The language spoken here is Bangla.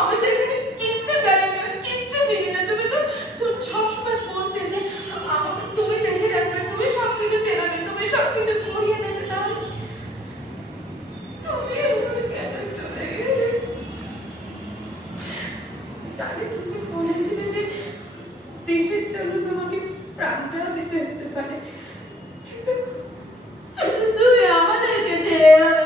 আমি তো এখানে কিচ্ছু জানি না, কিচ্ছু চিনি না। তুমি তো সবসময় বলতে যে আমাকে তুমি দেখে রাখবে, তুমি সবকিছু চেনাবে, তুমি সবকিছু করিয়ে দেবে। তাহলে তুমি এভাবে কেন চলে গেলে? জানি তুমি বলেছিলে যে দেশের জন্য তোমাকে প্রাণটাও দিতে হতে পারে, কিন্তু তুমি আমাদেরকে ছেড়ে এভাবে